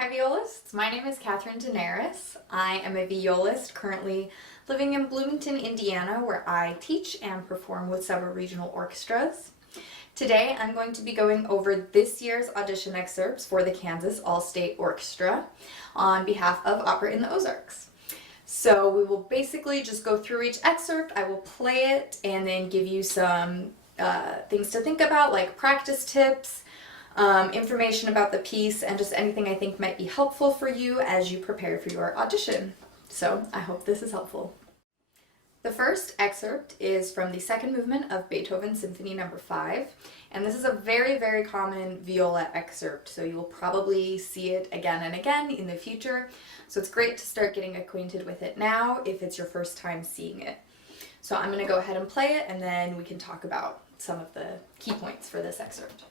Hi violists, my name is Katherine Deneris. I am a violist currently living in Bloomington, Indiana, where I teach and perform with several regional orchestras. Today I'm going to be going over this year's audition excerpts for the Kansas All-State Orchestra on behalf of Opera in the Ozarks. So we will basically just go through each excerpt, I will play it, and then give you some things to think about, like practice tips, information about the piece, and just anything I think might be helpful for you as you prepare for your audition. So I hope this is helpful. The first excerpt is from the second movement of Beethoven's Symphony No. 5, and this is a very, very common viola excerpt, so you will probably see it again and again in the future, so it's great to start getting acquainted with it now if it's your first time seeing it. So I'm going to go ahead and play it, and then we can talk about some of the key points for this excerpt.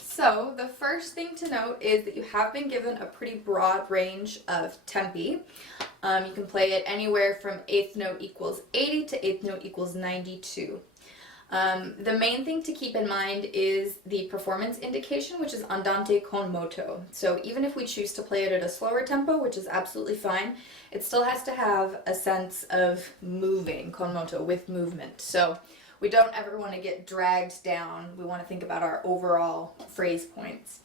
So the first thing to note is that you have been given a pretty broad range of tempi. You can play it anywhere from 8th note equals 80 to 8th note equals 92. The main thing to keep in mind is the performance indication, which is andante con moto. So even if we choose to play it at a slower tempo, which is absolutely fine, it still has to have a sense of moving, con moto, with movement. So we don't ever want to get dragged down. We want to think about our overall phrase points.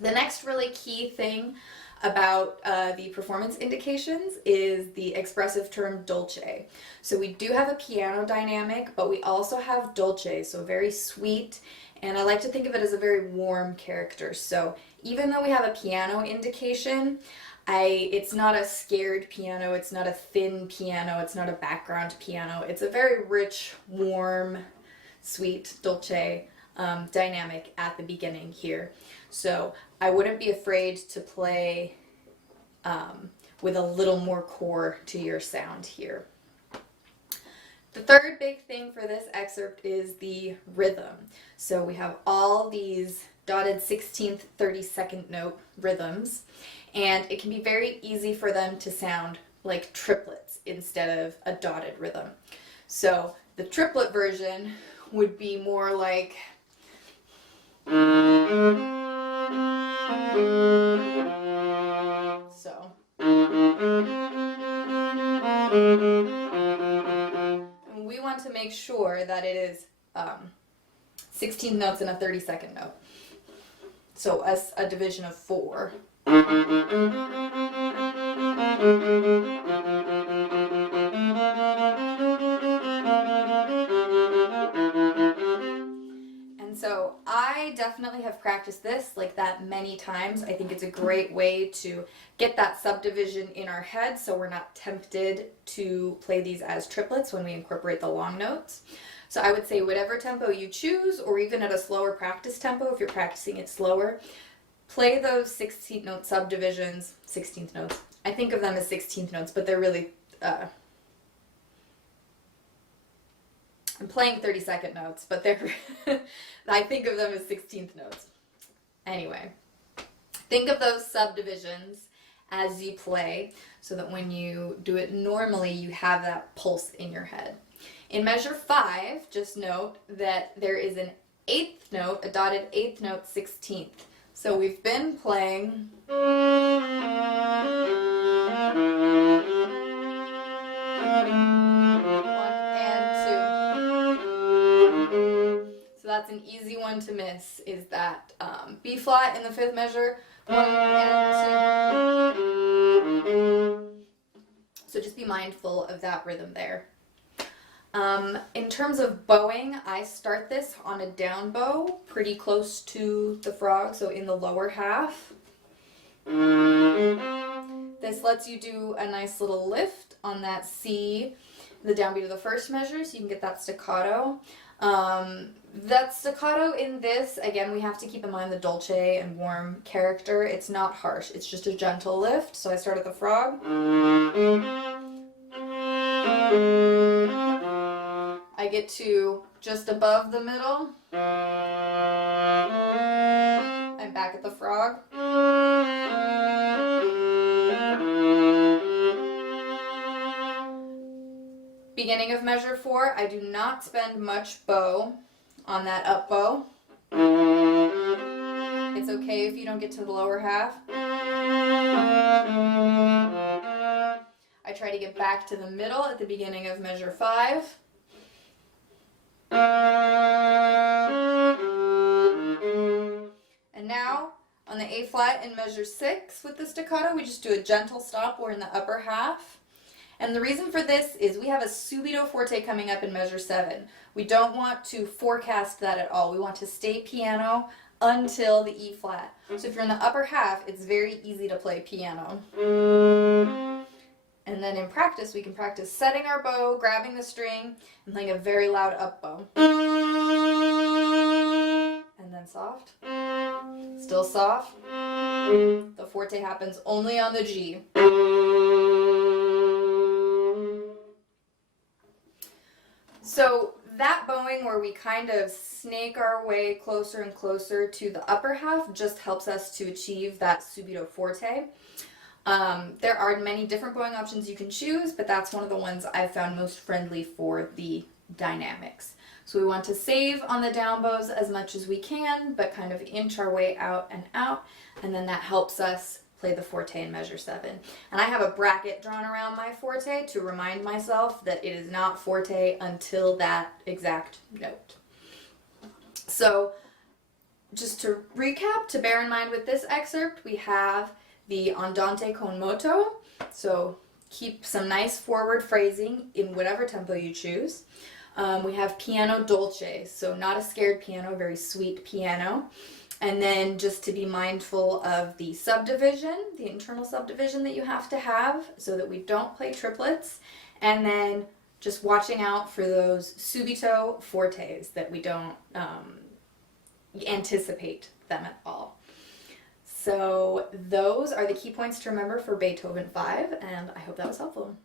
The next really key thing about the performance indications is the expressive term dolce. So we do have a piano dynamic, but we also have dolce, so very sweet, and I like to think of it as a very warm character. So even though we have a piano indication, it's not a scared piano, it's not a thin piano, it's not a background piano. It's a very rich, warm, sweet, dolce dynamic at the beginning here. So I wouldn't be afraid to play with a little more core to your sound here. The third big thing for this excerpt is the rhythm. So we have all these dotted 16th, 32nd note rhythms, and it can be very easy for them to sound like triplets instead of a dotted rhythm. So the triplet version would be more like so. And we want to make sure that it is 16 notes in a 32nd note. So a division of 4. And so I definitely have practiced this like that many times. I think it's a great way to get that subdivision in our head so we're not tempted to play these as triplets when we incorporate the long notes. So I would say whatever tempo you choose, or even at a slower practice tempo if you're practicing it slower, play those 16th note subdivisions, 16th notes. I think of them as 16th notes, but they're really, I'm playing 32nd notes, but they're, I think of them as 16th notes. Anyway, think of those subdivisions as you play so that when you do it normally, you have that pulse in your head. In measure 5, just note that there is an 8th note, a dotted 8th note 16th. So we've been playing so that's an easy one to miss, is that B flat in the 5th measure, 1 and 2. So just be mindful of that rhythm there. In terms of bowing, I start this on a down bow, pretty close to the frog, so in the lower half. This lets you do a nice little lift on that C, the downbeat of the first measure, so you can get that staccato. That staccato in this, again, we have to keep in mind the dolce and warm character. It's not harsh, it's just a gentle lift. So I start at the frog. I get to just above the middle. I'm back at the frog. Beginning of measure 4, I do not spend much bow on that up bow. It's okay if you don't get to the lower half. I try to get back to the middle at the beginning of measure 5. And now, on the A flat in measure 6 with the staccato, we just do a gentle stop. We're in the upper half. And the reason for this is we have a subito forte coming up in measure 7. We don't want to forecast that at all. We want to stay piano until the E flat. So if you're in the upper half, it's very easy to play piano. And then in practice, we can practice setting our bow, grabbing the string, and playing a very loud up bow. And then soft. Still soft. The forte happens only on the G. So that bowing where we kind of snake our way closer and closer to the upper half just helps us to achieve that subito forte. There are many different bowing options you can choose, but that's one of the ones I've found most friendly for the dynamics. So we want to save on the down bows as much as we can, but kind of inch our way out, and then that helps us play the forte in measure 7. And I have a bracket drawn around my forte to remind myself that it is not forte until that exact note. So just to recap, to bear in mind with this excerpt, we have the andante con moto, so keep some nice forward phrasing in whatever tempo you choose. We have piano dolce, so not a scared piano, very sweet piano. And then just to be mindful of the subdivision, the internal subdivision that you have to have so that we don't play triplets. And then just watching out for those subito fortes that we don't anticipate them at all. So those are the key points to remember for Beethoven 5, and I hope that was helpful.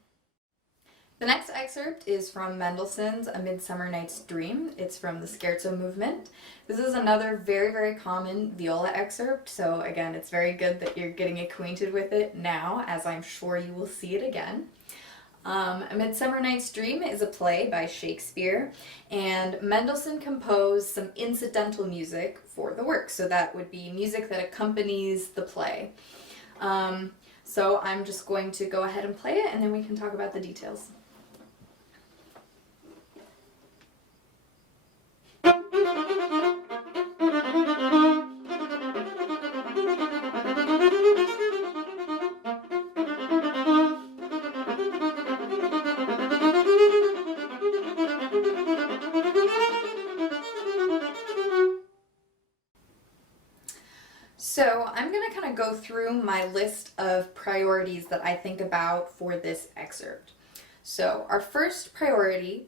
The next excerpt is from Mendelssohn's A Midsummer Night's Dream. It's from the Scherzo movement. This is another very, very common viola excerpt, so again, it's very good that you're getting acquainted with it now, as I'm sure you will see it again. A Midsummer Night's Dream is a play by Shakespeare, and Mendelssohn composed some incidental music for the work, so that would be music that accompanies the play. So I'm just going to go ahead and play it, and then we can talk about the details. So I'm going to kind of go through my list of priorities that I think about for this excerpt. So our first priority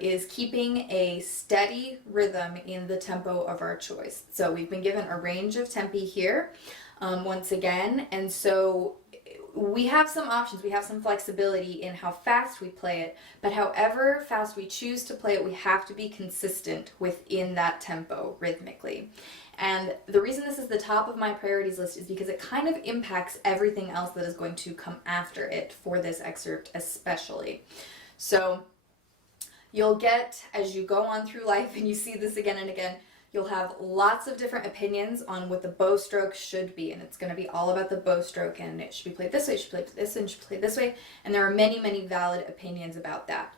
is keeping a steady rhythm in the tempo of our choice. So we've been given a range of tempi here once again, and so we have some options, we have some flexibility in how fast we play it, but however fast we choose to play it, we have to be consistent within that tempo rhythmically. And the reason this is the top of my priorities list is because it kind of impacts everything else that is going to come after it for this excerpt especially. So you'll get, as you go on through life and you see this again and again, you'll have lots of different opinions on what the bow stroke should be, and it's going to be all about the bow stroke, and it should be played this way, it should be played this way, it should be played this way, and there are many, many valid opinions about that.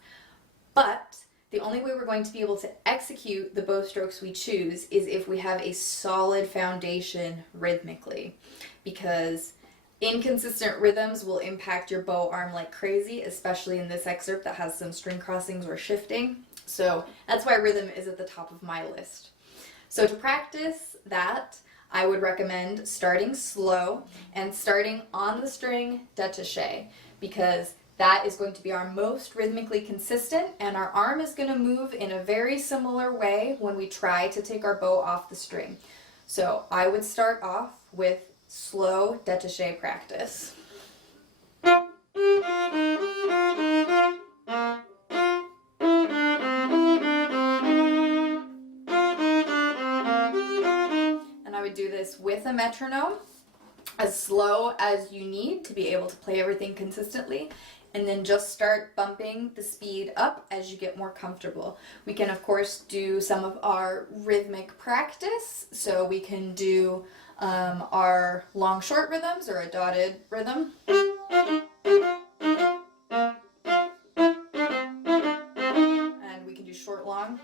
But the only way we're going to be able to execute the bow strokes we choose is if we have a solid foundation rhythmically, because inconsistent rhythms will impact your bow arm like crazy, especially in this excerpt that has some string crossings or shifting. So that's why rhythm is at the top of my list. So to practice that, I would recommend starting slow and starting on the string détaché, because That is going to be our most rhythmically consistent, and our arm is going to move in a very similar way when we try to take our bow off the string. So I would start off with slow détaché practice. And I would do this with a metronome, as slow as you need to be able to play everything consistently, and then just start bumping the speed up as you get more comfortable. We can of course do some of our rhythmic practice, so we can do our long short rhythms or a dotted rhythm. And we can do short long.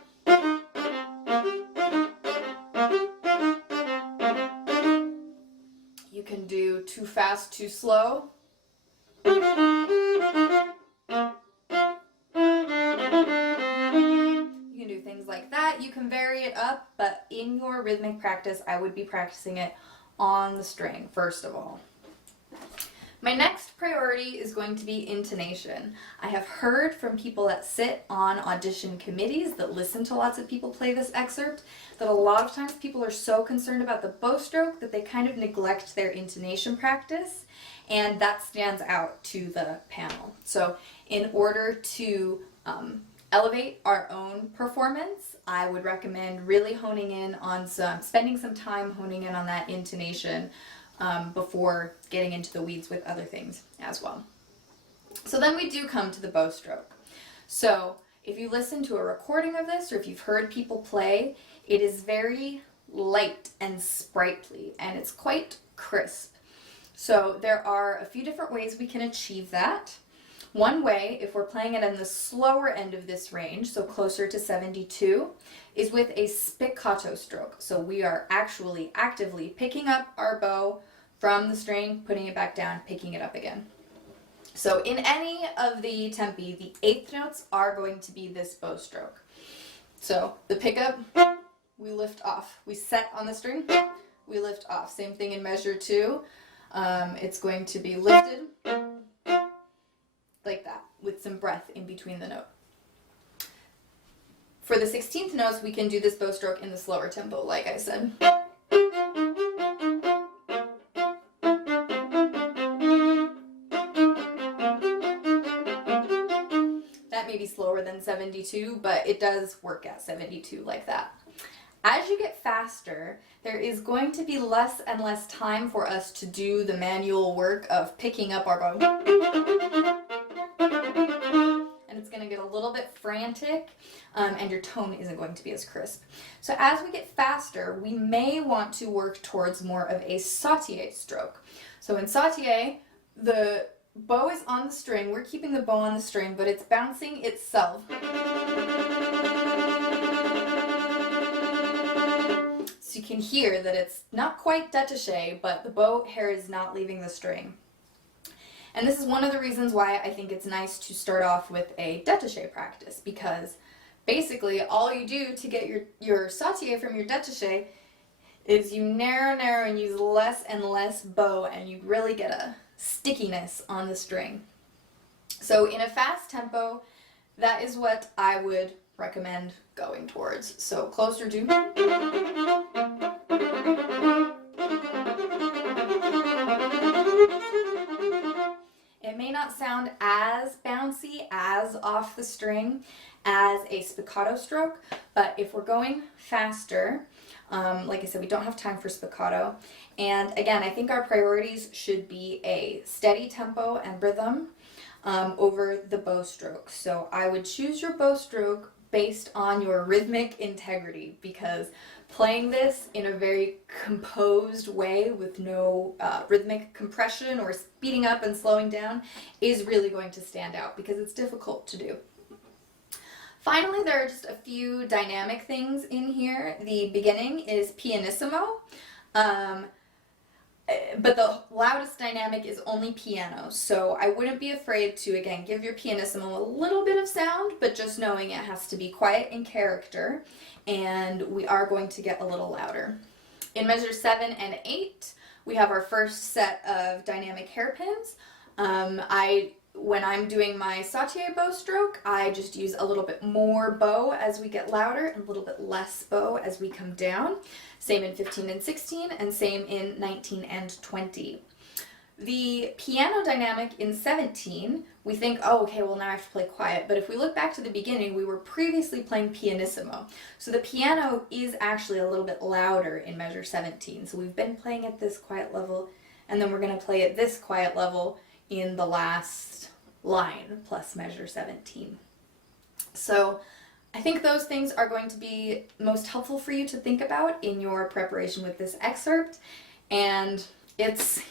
You can do too fast, too slow. You can do things like that. You can vary it up, but in your rhythmic practice, I would be practicing it on the string, first of all. My next priority is going to be intonation. I have heard from people that sit on audition committees that listen to lots of people play this excerpt that a lot of times people are so concerned about the bow stroke that they kind of neglect their intonation practice, and that stands out to the panel. So in order to elevate our own performance, I would recommend really honing in on spending some time honing in on that intonation before getting into the weeds with other things as well. So then we do come to the bow stroke. So if you listen to a recording of this, or if you've heard people play, it is very light and sprightly, and it's quite crisp. So there are a few different ways we can achieve that. One way, if we're playing it in the slower end of this range, so closer to 72, is with a spiccato stroke. So we are actually actively picking up our bow from the string, putting it back down, picking it up again. So in any of the tempi, the eighth notes are going to be this bow stroke. So the pickup, we lift off. We set on the string, we lift off. Same thing in measure 2. It's going to be lifted like that, with some breath in between the note. For the 16th notes, we can do this bow stroke in the slower tempo, like I said. That may be slower than 72, but it does work at 72 like that. As you get faster, there is going to be less and less time for us to do the manual work of picking up our bow. And it's going to get a little bit frantic, and your tone isn't going to be as crisp. So as we get faster, we may want to work towards more of a sautille stroke. So in sautille, the bow is on the string, we're keeping the bow on the string, but it's bouncing itself. So you can hear that it's not quite détaché, but the bow hair is not leaving the string. And this is one of the reasons why I think it's nice to start off with a détaché practice, because basically all you do to get your sautille from your détaché is you narrow and use less and less bow, and you really get a stickiness on the string. So in a fast tempo, that is what I would recommend going towards. So closer to. It may not sound as bouncy, as off the string as a spiccato stroke, but if we're going faster, like I said, we don't have time for spiccato. And again, I think our priorities should be a steady tempo and rhythm over the bow stroke. So I would choose your bow stroke based on your rhythmic integrity, because playing this in a very composed way with no rhythmic compression or speeding up and slowing down is really going to stand out, because it's difficult to do. Finally, there are just a few dynamic things in here. The beginning is pianissimo, but the loudest dynamic is only piano, so I wouldn't be afraid to, again, give your pianissimo a little bit of sound, but just knowing it has to be quiet in character, and we are going to get a little louder. In measure 7 and 8, we have our first set of dynamic hairpins. I when I'm doing my saute bow stroke, I just use a little bit more bow as we get louder and a little bit less bow as we come down. Same in 15 and 16, and same in 19 and 20. The piano dynamic in 17, we think, oh, okay, well now I have to play quiet. But if we look back to the beginning, we were previously playing pianissimo. So the piano is actually a little bit louder in measure 17. So we've been playing at this quiet level, and then we're going to play at this quiet level in the last line plus measure 17. So I think those things are going to be most helpful for you to think about in your preparation with this excerpt. And it's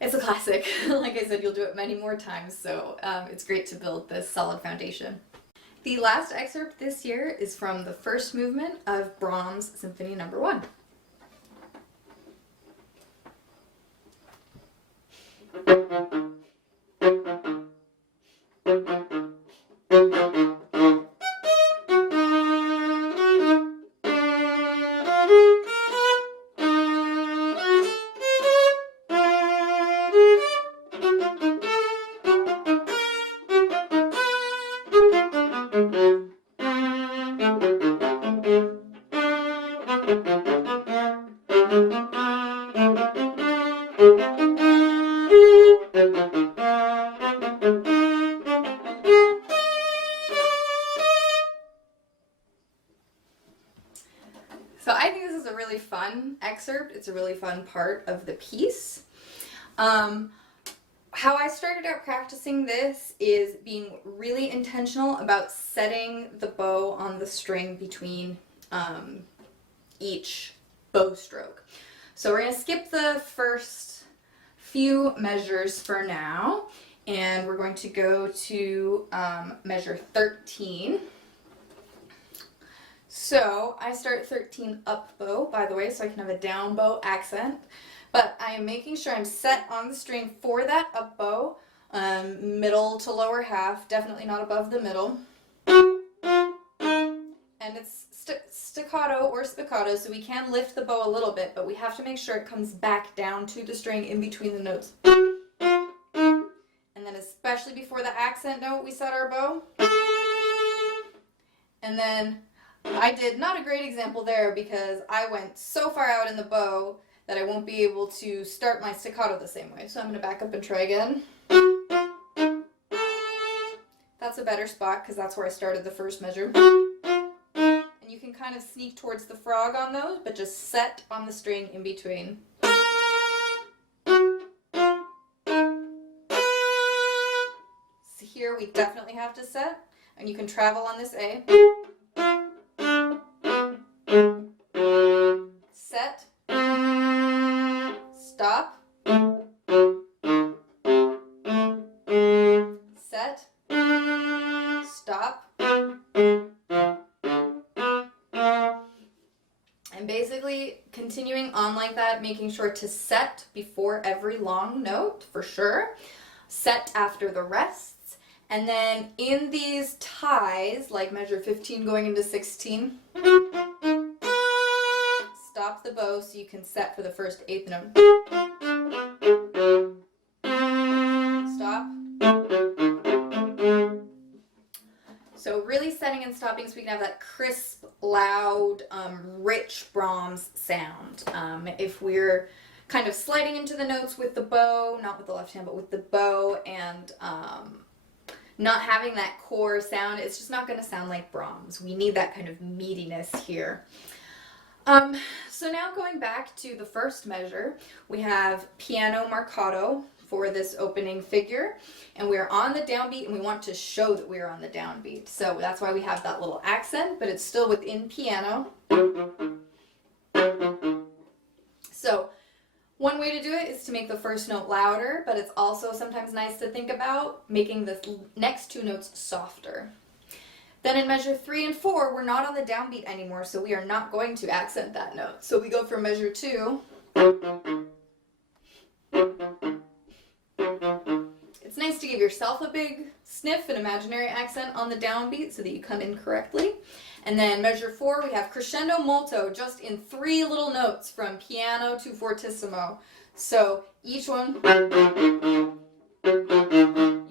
a classic. Like I said, you'll do it many more times, so it's great to build this solid foundation. The last excerpt this year is from the first movement of Brahms' Symphony No. 1. So I think this is a really fun excerpt. It's a really fun part of the piece. How I started out practicing this is being really intentional about setting the bow on the string between each bow stroke. So we're going to skip the first few measures for now, and we're going to go to measure 13. So I start 13 up bow, by the way, so I can have a down bow accent, but I am making sure I'm set on the string for that up bow, middle to lower half, definitely not above the middle. And it's staccato or spiccato, so we can lift the bow a little bit, but we have to make sure it comes back down to the string in between the notes. And then especially before the accent note, we set our bow. And then I did not a great example there because I went so far out in the bow that I won't be able to start my staccato the same way. So I'm going to back up and try again. That's a better spot because that's where I started the first measure. And you can kind of sneak towards the frog on those, but just set on the string in between. So here we definitely have to set, and you can travel on this A. Set, stop, set, stop, and basically continuing on like that, making sure to set before every long note for sure, set after the rests, and then in these ties, like measure 15 going into 16, stop the bow so you can set for the first eighth note. Stop. So really setting and stopping so we can have that crisp, loud, rich Brahms sound. If we're kind of sliding into the notes with the bow, not with the left hand, but with the bow, and not having that core sound, it's just not going to sound like Brahms. We need that kind of meatiness here. So now going back to the first measure, we have piano marcato for this opening figure, and we're on the downbeat, and we want to show that we're on the downbeat. So that's why we have that little accent, but it's still within piano. So one way to do it is to make the first note louder, but it's also sometimes nice to think about making the next two notes softer. Then in measure 3 and 4, we're not on the downbeat anymore, so we are not going to accent that note. So we go for measure 2. It's nice to give yourself a big sniff, an imaginary accent on the downbeat so that you come in correctly. And then measure 4, we have crescendo molto, just in 3 little notes from piano to fortissimo. So each one, you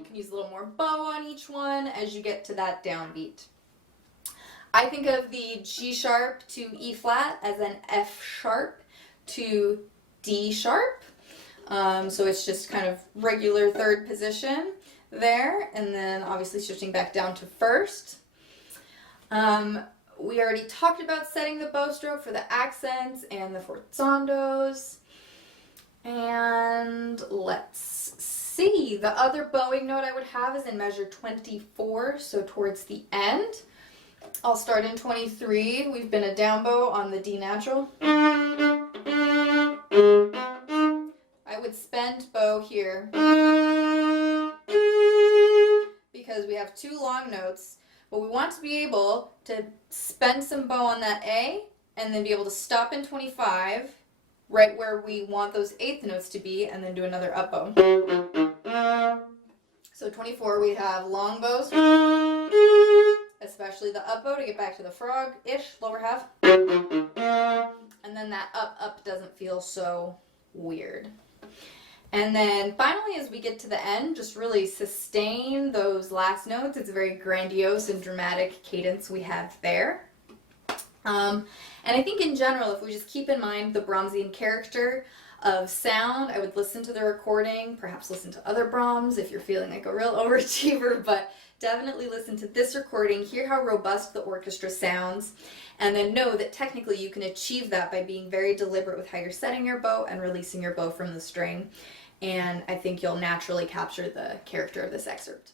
can use a little more bow on each one as you get to that downbeat. I think of the G sharp to E flat as an F sharp to D sharp. So it's just kind of regular third position there, and then obviously shifting back down to first. We already talked about setting the bow stroke for the accents and the forzandos. And let's see, the other bowing note I would have is in measure 24, so towards the end. I'll start in 23. We've been a down bow on the D natural. I would spend bow here because we have two long notes, but we want to be able to spend some bow on that A and then be able to stop in 25 right where we want those eighth notes to be, and then do another up bow. So 24, we have long bows, especially the up bow to get back to the frog-ish lower half. And then that up doesn't feel so weird. And then finally, as we get to the end, just really sustain those last notes. It's a very grandiose and dramatic cadence we have there. And I think in general, if we just keep in mind the Brahmsian character of sound, I would listen to the recording, perhaps listen to other Brahms if you're feeling like a real overachiever, but definitely listen to this recording, hear how robust the orchestra sounds, and then know that technically you can achieve that by being very deliberate with how you're setting your bow and releasing your bow from the string. And I think you'll naturally capture the character of this excerpt.